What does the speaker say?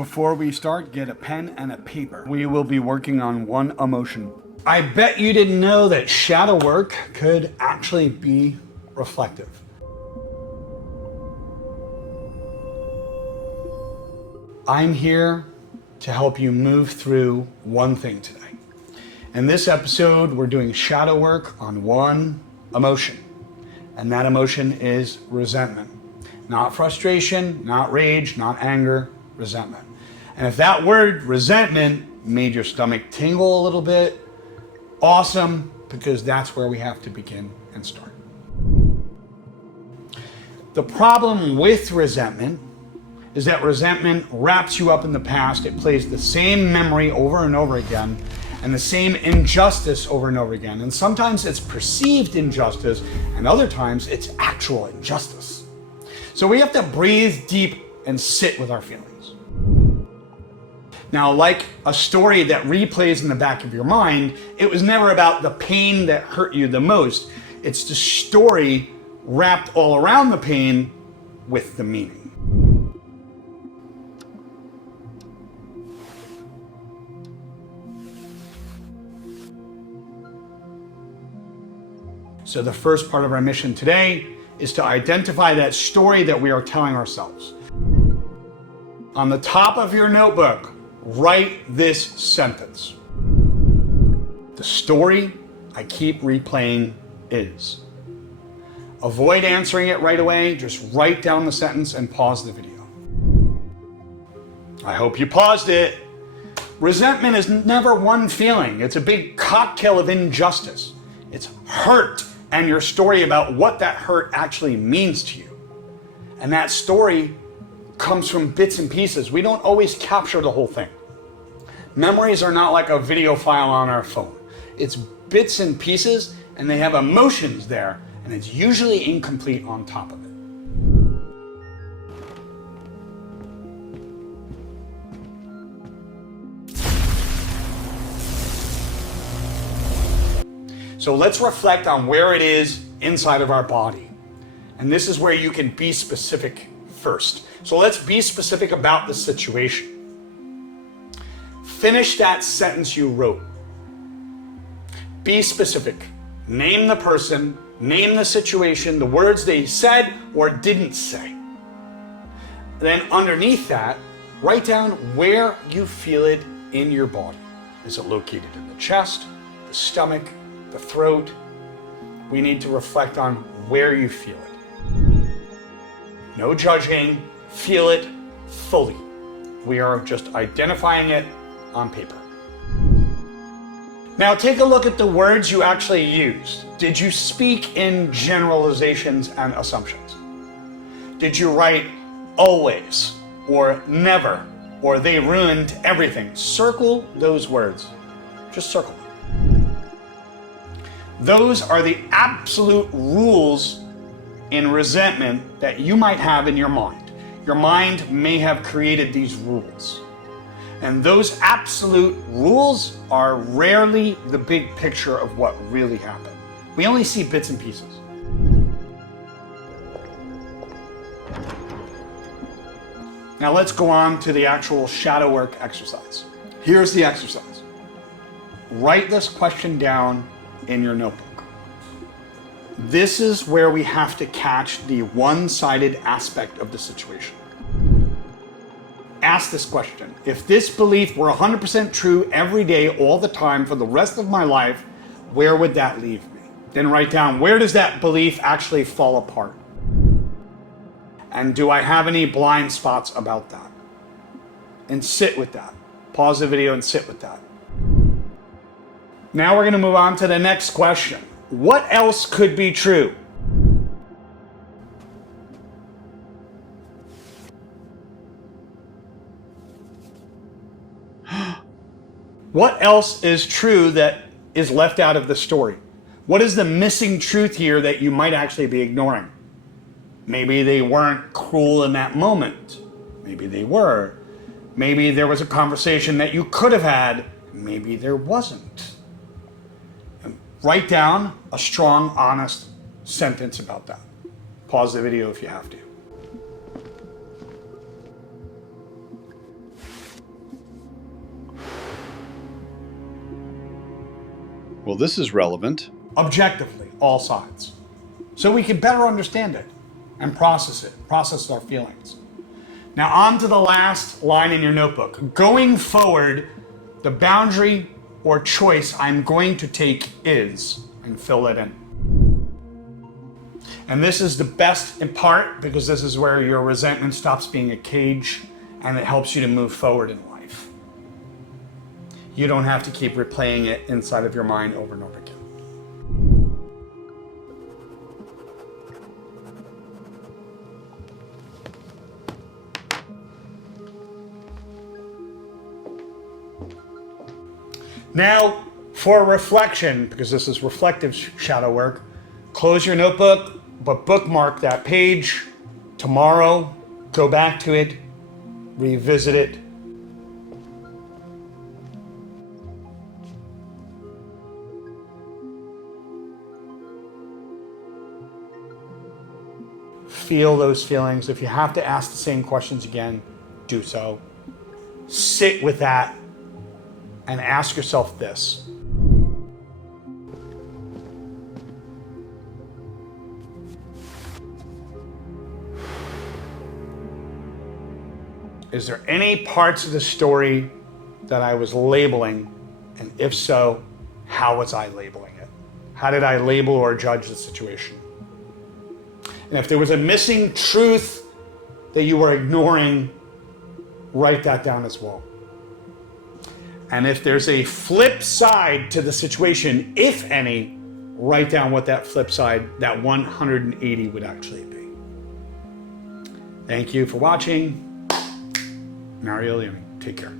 Before we start, get a pen and a paper. We will be working on one emotion. I bet you didn't know that shadow work could actually be reflective. I'm here to help you move through one thing today. In this episode, we're doing shadow work on one emotion, and that emotion is resentment. Not frustration, not rage, not anger, resentment. And if that word resentment made your stomach tingle a little bit, awesome, because that's where we have to begin and start. The problem with resentment is that resentment wraps you up in the past. It plays the same memory over and over again and the same injustice over and over again. And sometimes it's perceived injustice and other times it's actual injustice. So we have to breathe deep and sit with our feelings. Now, like a story that replays in the back of your mind, it was never about the pain that hurt you the most. It's the story wrapped all around the pain with the meaning. So the first part of our mission today is to identify that story that we are telling ourselves. On the top of your notebook, write this sentence. The story I keep replaying is. Avoid answering it right away. Just write down the sentence and pause the video. I hope you paused it. Resentment is never one feeling. It's a big cocktail of injustice. It's hurt and your story about what that hurt actually means to you. And that story comes from bits and pieces. We don't always capture the whole thing. Memories are not like a video file on our phone. It's bits and pieces, and they have emotions there, and it's usually incomplete on top of it. So let's reflect on where it is inside of our body. And this is where you can be specific first. So let's be specific about the situation. Finish that sentence you wrote. Be specific. Name the person, name the situation, the words they said or didn't say. Then underneath that, write down where you feel it in your body. Is it located in the chest, the stomach, the throat? We need to reflect on where you feel it. No judging, feel it fully. We are just identifying it on paper. Now take a look at the words you actually used. Did you speak in generalizations and assumptions? Did you write always or never or they ruined everything? Circle those words. Just circle them. Those are the absolute rules in resentment that you might have in your mind. Your mind may have created these rules. And those absolute rules are rarely the big picture of what really happened. We only see bits and pieces. Now let's go on to the actual shadow work exercise. Here's the exercise. Write this question down in your notebook. This is where we have to catch the one-sided aspect of the situation. Ask this question. If this belief were 100% true every day, all the time, for the rest of my life, where would that leave me? Then write down, where does that belief actually fall apart? And do I have any blind spots about that? And sit with that. Pause the video and sit with that. Now we're going to move on to the next question. What else could be true? What else is true that is left out of the story? What is the missing truth here that you might actually be ignoring? Maybe they weren't cruel in that moment. Maybe they were. Maybe there was a conversation that you could have had. Maybe there wasn't. And write down a strong, honest sentence about that. Pause the video if you have to. Well, this is relevant. Objectively, all sides. So we can better understand it and process our feelings. Now on to the last line in your notebook. Going forward, the boundary or choice I'm going to take is, and fill it in. And this is the best in part because this is where your resentment stops being a cage and it helps you to move forward in life. You don't have to keep replaying it inside of your mind over and over again. Now, for reflection, because this is reflective shadow work, close your notebook, but bookmark that page. Tomorrow, go back to it, revisit it. Feel those feelings. If you have to ask the same questions again, do so. Sit with that and ask yourself this. Is there any parts of the story that I was labeling? And if so, how was I labeling it? How did I label or judge the situation? And if there was a missing truth that you were ignoring, write that down as well. And if there's a flip side to the situation, if any, write down what that flip side, that 180 would actually be. Thank you for watching. Mario Leone. Take care.